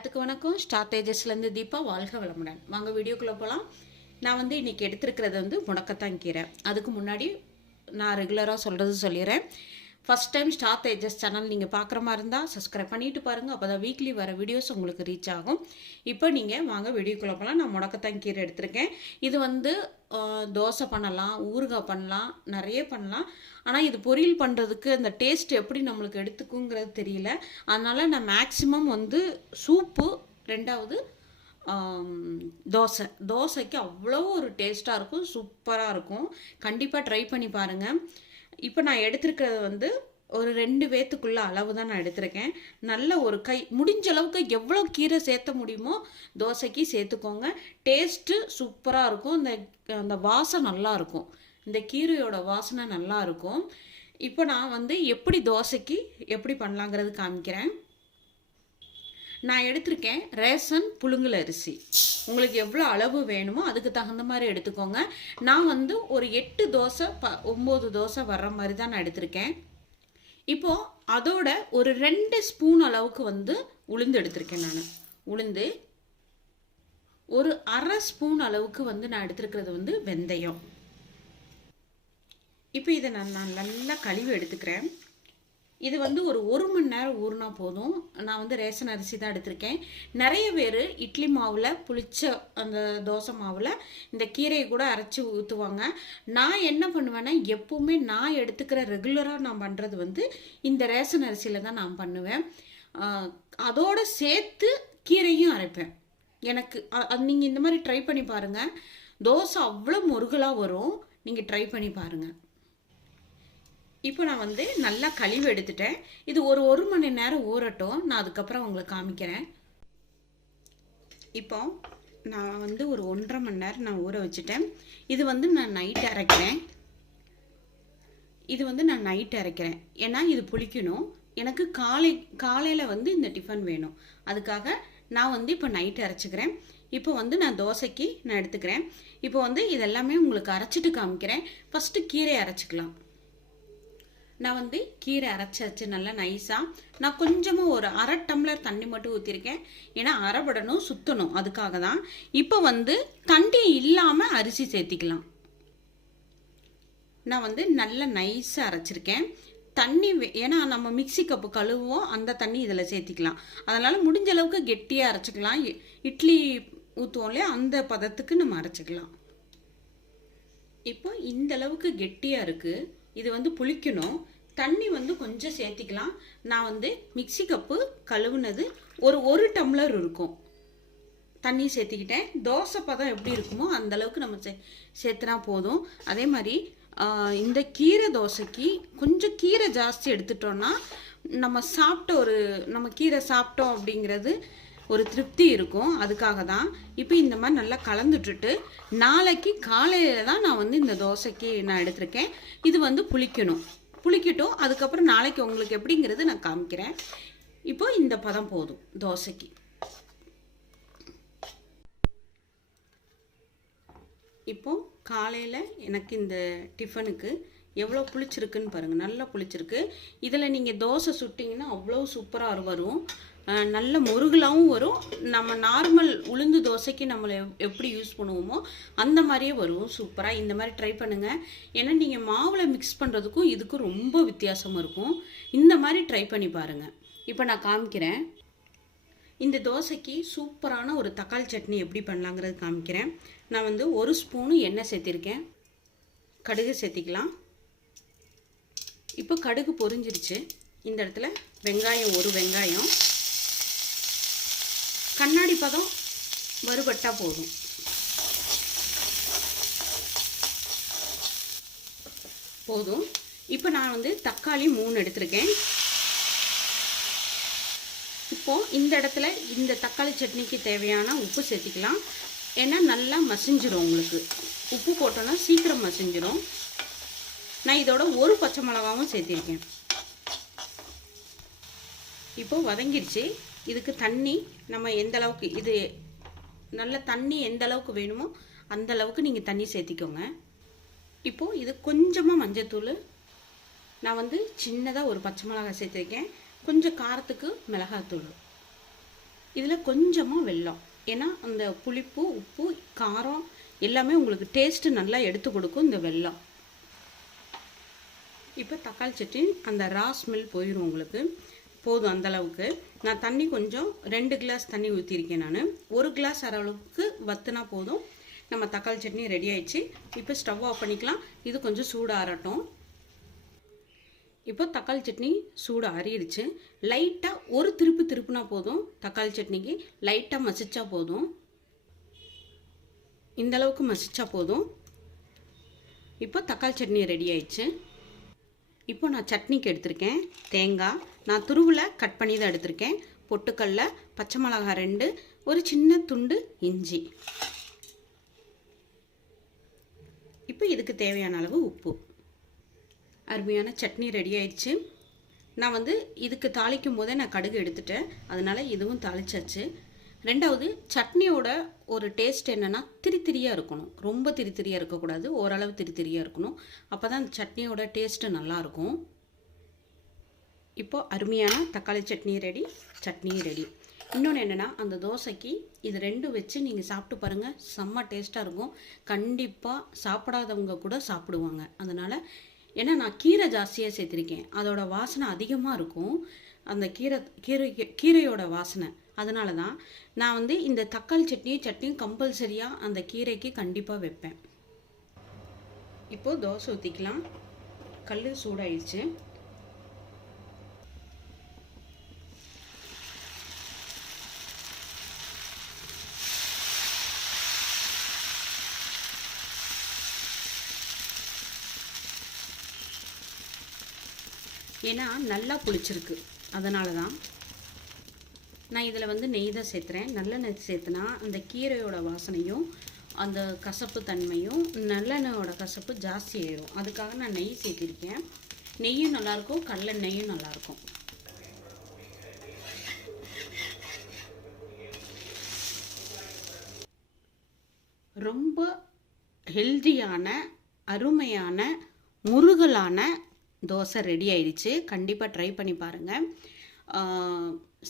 எல்லாத்துக்கும் வணக்கம். ஸ்டார் தேஜஸ்லேருந்து தீபா. வாழ்க வளமுடன். வாங்க வீடியோக்குள்ளே போகலாம். நான் இன்றைக்கி எடுத்துருக்கிறது முடக்கத்தான் கீரை. அதுக்கு முன்னாடி நான் ரெகுலராக சொல்லிடுறேன். ஃபஸ்ட் டைம் ஸ்டார் தேஜஸ் சேனல் நீங்கள் பார்க்குற மாதிரி இருந்தால் சப்ஸ்கிரைப் பண்ணிவிட்டு பாருங்கள். அப்போ தான் வீக்லி வர வீடியோஸ் உங்களுக்கு ரீச் ஆகும். இப்போ நீங்கள் வாங்க வீடியோக்குள்ளே போகலாம். நான் முடக்கத்தான் கீரை எடுத்திருக்கேன். இது தோசை பண்ணலாம், ஊறுகாய் பண்ணலாம், நிறைய பண்ணலாம். ஆனால் இது பொரியல் பண்ணுறதுக்கு அந்த டேஸ்ட் எப்படி நம்மளுக்கு எடுத்துக்குங்கிறது தெரியல. அதனால் நான் மேக்ஸிமம் சூப்பு, ரெண்டாவது தோசைக்கு அவ்வளோ ஒரு டேஸ்ட்டாக இருக்கும், சூப்பராக இருக்கும். கண்டிப்பாக ட்ரை பண்ணி பாருங்கள். இப்போ நான் எடுத்துருக்கிறது ஒரு 2 பேத்துக்குள்ள அளவு தான் நான் எடுத்திருக்கேன். நல்ல ஒரு கை முடிஞ்ச அளவுக்கு எவ்வளோ கீரை சேர்த்த முடியுமோ தோசைக்கு சேர்த்துக்கோங்க. டேஸ்ட்டு சூப்பராக இருக்கும். அந்த வாசனை நல்லா இருக்கும். இந்த கீரையோட வாசனை நல்லா இருக்கும். இப்போ நான் எப்படி தோசைக்கு எப்படி பண்ணலாங்கிறது காமிக்கிறேன். நான் எடுத்திருக்கேன் ரேஷன் புழுங்கல் அரிசி. உங்களுக்கு எவ்வளோ அளவு வேணுமோ அதுக்கு தகுந்த மாதிரி எடுத்துக்கோங்க. நான் ஒரு 8 தோசை 9 தோசை வர்ற மாதிரி தான் நான் எடுத்திருக்கேன். இப்போது அதோட ஒரு 2 ஸ்பூன் அளவுக்கு உளுந்து எடுத்திருக்கேன். நான் உளுந்து ஒரு அரை ஸ்பூன் அளவுக்கு நான் எடுத்துருக்கிறது வெந்தயம். இப்போ இதை நான் நல்லா கழுவி எடுத்துக்கிறேன். இது ஒரு 1 மணி நேரம் ஊறினா போதும். நான் ரேஷன் அரிசி தான் எடுத்திருக்கேன். நிறைய பேர் இட்லி மாவில் புளிச்ச அந்த தோசை மாவில் இந்த கீரையை கூட அரைச்சி ஊற்றுவாங்க. நான் என்ன பண்ணுவேன்னா, எப்போவுமே நான் எடுத்துக்கிற ரெகுலராக நான் பண்ணுறது இந்த ரேஷன் அரிசியில் தான் நான் பண்ணுவேன். அதோடு சேர்த்து கீரையும் அரைப்பேன். எனக்கு நீங்கள் இந்த மாதிரி ட்ரை பண்ணி பாருங்கள். தோசை அவ்வளோ முருகலாக வரும். நீங்கள் ட்ரை பண்ணி பாருங்கள். இப்போ நான் நல்லா கழுவி எடுத்துட்டேன். இது ஒரு 1 மணி நேரம் ஊறட்டும். நான் அதுக்கப்புறம் உங்களுக்கு காமிக்கிறேன். இப்போ நான் ஒரு 1.5 மணி நேரம் நான் ஊற வச்சுட்டேன். இது நான் நைட் அரைக்கிறேன். நான் நைட் அரைக்கிறேன். ஏன்னா இது புளிக்கணும். எனக்கு காலையில் இந்த டிஃபன் வேணும். அதுக்காக நான் இப்போ நைட்டு அரைச்சிக்கிறேன். இப்போ நான் தோசைக்கு நான் எடுத்துக்கிறேன். இப்போ இதெல்லாமே உங்களுக்கு அரைச்சிட்டு காமிக்கிறேன். ஃபஸ்ட்டு கீரை அரைச்சிக்கலாம். நான் கீரை அரைச்சாச்சு நல்லா நைஸாக. நான் கொஞ்சமாக ஒரு 1/2 டம்ளர் தண்ணி மட்டும் ஊற்றிருக்கேன். ஏன்னா அரைபடணும், சுற்றணும், அதுக்காக தான். இப்போ தண்ணி இல்லாமல் அரிசி சேர்த்திக்கலாம். நான் நல்லா நைஸாக அரைச்சிருக்கேன். தண்ணி ஏன்னா நம்ம மிக்சி கப்பு கழுவுவோம், அந்த தண்ணி இதில் சேர்த்திக்கலாம். அதனால் முடிஞ்ச அளவுக்கு கெட்டியாக அரைச்சிக்கலாம். இட்லி ஊற்றுவோம் இல்லையா, அந்த பதத்துக்கு நம்ம அரைச்சிக்கலாம். இப்போ இந்த அளவுக்கு கெட்டியாக இருக்குது. இது புளிக்கணும். தண்ணி கொஞ்சம் சேர்த்திக்கலாம். நான் மிக்சி கப்பு கழுவுனது ஒரு டம்ளர் இருக்கும். தண்ணி சேர்த்திக்கிட்டேன். தோசை பதம் எப்படி இருக்குமோ அந்த அளவுக்கு நம்ம சேர்த்துனா போதும். அதே மாதிரி இந்த கீரை தோசைக்கு கொஞ்சம் கீரை ஜாஸ்தி எடுத்துட்டோன்னா நம்ம கீரை சாப்பிட்டோம் அப்படிங்கிறது ஒரு திருப்தி இருக்கும். அதுக்காக தான். இப்போ இந்த மாதிரி நல்லா கலந்துட்டுட்டு நாளைக்கு காலையில் தான் நான் இந்த தோசைக்கு நான் எடுத்திருக்கேன். இது புளிக்கட்டும். அதுக்கப்புறம் நாளைக்கு உங்களுக்கு எப்படிங்கிறது நான் காமிக்கிறேன். இப்போ இந்த பதம் போதும் தோசைக்கு. இப்போ காலையில் எனக்கு இந்த டிஃபனுக்கு எவ்வளோ புளிச்சிருக்குன்னு பாருங்கள். நல்லா புளிச்சிருக்கு. இதில் நீங்கள் தோசை சுட்டிங்கன்னா அவ்வளோ சூப்பராக வரும். நல்ல முருகலாகவும் வரும். நம்ம நார்மல் உளுந்து தோசைக்கு நம்மளை எப்படி யூஸ் பண்ணுவோமோ அந்த மாதிரியே வரும் சூப்பராக. இந்த மாதிரி ட்ரை பண்ணுங்கள். ஏன்னா நீங்கள் மாவில் மிக்ஸ் பண்ணுறதுக்கும் இதுக்கும் ரொம்ப வித்தியாசமாக இருக்கும். இந்த மாதிரி ட்ரை பண்ணி பாருங்கள். இப்போ நான் காமிக்கிறேன். இந்த தோசைக்கு சூப்பரான ஒரு தக்காளி சட்னி எப்படி பண்ணலாங்கிறது காமிக்கிறேன். நான் 1 ஸ்பூனு எண்ணெய் சேர்த்திருக்கேன். கடுகு சேர்த்திக்கலாம். இப்போ கடுகு பொரிஞ்சிருச்சு. இந்த இடத்துல வெங்காயம், ஒரு வெங்காயம் கண்ணாடி பதம் வறுபட்டால் போதும். இப்போ நான் தக்காளி 3 எடுத்திருக்கேன். இப்போது இந்த இடத்துல இந்த தக்காளி சட்னிக்கு தேவையான உப்பு சேர்த்திக்கலாம். ஏன்னா நல்லா மசிஞ்சிரும். உங்களுக்கு உப்பு போட்டோன்னா சீக்கிரம் மசிஞ்சிரும். நான் இதோட ஒரு பச்சை மிளகாவும் சேர்த்திருக்கேன். இப்போது வதங்கிருச்சு. இதுக்கு தண்ணி நம்ம எந்த அளவுக்கு இது நல்ல தண்ணி எந்த அளவுக்கு வேணுமோ அந்த அளவுக்கு நீங்கள் தண்ணி சேர்த்திக்கோங்க. இப்போது இது கொஞ்சமாக மஞ்சத்தூள், நான் சின்னதாக ஒரு பச்சை மிளகாய் சேர்த்துருக்கேன். கொஞ்சம் காரத்துக்கு மிளகாத்தூள். இதில் கொஞ்சமாக வெல்லம், ஏன்னா அந்த புளிப்பு, உப்பு, காரம் எல்லாமே உங்களுக்கு டேஸ்ட்டு நல்லா எடுத்து கொடுக்கும் இந்த வெல்லம். இப்போ தக்காளி சட்னி அந்த ரா ஸ்மெல் போயிடும் உங்களுக்கு, போதும் அந்தளவுக்கு. நான் தண்ணி கொஞ்சம் 2 கிளாஸ் தண்ணி ஊற்றிருக்கேன். நான் 1 கிளாஸ் அளவுக்கு வற்றுனா போதும். நம்ம தக்காளி சட்னி ரெடி ஆயிடுச்சு. இப்போ ஸ்டவ் ஆஃப் பண்ணிக்கலாம். இது கொஞ்சம் சூடு ஆறட்டும். இப்போ தக்காளி சட்னி சூடு ஆறிடுச்சு. லைட்டாக ஒரு திருப்புனா போதும். தக்காளி சட்னிக்கு லைட்டாக மசிச்சா போதும். இந்த அளவுக்கு மசிச்சா போதும். இப்போ தக்காளி சட்னி ரெடி ஆயிடுச்சு. இப்போ நான் சட்னிக்கு எடுத்திருக்கேன் தேங்காய். நான் துருவில் கட் பண்ணி தான் எடுத்திருக்கேன். பொட்டுக்கடலை, பச்சை மிளகாய் 2, ஒரு சின்ன துண்டு இஞ்சி. இப்போ இதுக்கு தேவையான அளவு உப்பு. அருமையான சட்னி ரெடி ஆயிடுச்சு. நான் வந்து இதுக்கு தாளிக்கும் போதே நான் கடுகு எடுத்துட்டேன், அதனால் இதுவும் தாளிச்சாச்சு. ரெண்டாவது, சட்னியோட ஒரு டேஸ்ட் என்னென்னா திரியாக இருக்கணும். ரொம்ப திரியாக இருக்கக்கூடாது, ஓரளவு திரியாக இருக்கணும். அப்போ தான் சட்னியோட டேஸ்ட்டு நல்லாயிருக்கும். இப்போது அருமையான தக்காளி சட்னி ரெடி, சட்னி ரெடி. இன்னொன்று என்னென்னா, அந்த தோசைக்கு இது 2 வச்சு நீங்கள் சாப்பிட்டு பாருங்கள், செம்ம டேஸ்ட்டாக இருக்கும். கண்டிப்பாக சாப்பிடாதவங்க கூட சாப்பிடுவாங்க. அதனால், ஏன்னா நான் கீரை ஜாஸ்தியாக சேர்த்துருக்கேன், அதோட வாசனை அதிகமாக இருக்கும், அந்த கீரையோட வாசனை. அதனால தான் நான் வந்து இந்த தக்காளி சட்னியும் கம்பல்சரியாக அந்த கீரைக்கு கண்டிப்பாக வைப்பேன். இப்போது தோசை ஊற்றிக்கலாம். கல் சூடாயிடுச்சு. ஏன்னா நல்லா புளிச்சிருக்கு, அதனால தான் நான் இதில் வந்து நெய் தான் சேர்த்துறேன். நல்லெண்ணெய் சேர்த்துனா அந்த கீரையோட வாசனையும் அந்த கசப்பு தன்மையும் நல்லெண்ணெயோட கசப்பு ஜாஸ்தி ஆயிடும். அதுக்காக நான் நெய் சேர்த்திருக்கேன். நெய்யும் நல்லாயிருக்கும், கடலெண்ணெயும் நல்லாயிருக்கும். ரொம்ப ஹெல்தியான, அருமையான, முருகலான தோசை ரெடி ஆயிடுச்சு. கண்டிப்பாக ட்ரை பண்ணி பாருங்கள்.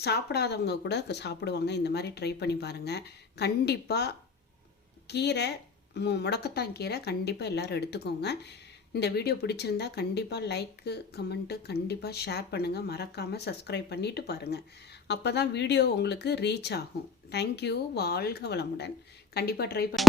சாப்பிடாதவங்க கூட சாப்பிடுவாங்க. இந்த மாதிரி ட்ரை பண்ணி பாருங்கள். கண்டிப்பாக கீரை, முடக்கத்தான் கீரை கண்டிப்பாக எல்லோரும் எடுத்துக்கோங்க. இந்த வீடியோ பிடிச்சிருந்தா கண்டிப்பாக லைக்கு, கமெண்ட்டு கண்டிப்பாக ஷேர் பண்ணுங்கள். மறக்காமல் சப்ஸ்கிரைப் பண்ணிவிட்டு பாருங்கள். அப்போ தான் வீடியோ உங்களுக்கு ரீச் ஆகும். தேங்க்யூ. வாழ்க வளமுடன். கண்டிப்பாக ட்ரை பண்ணி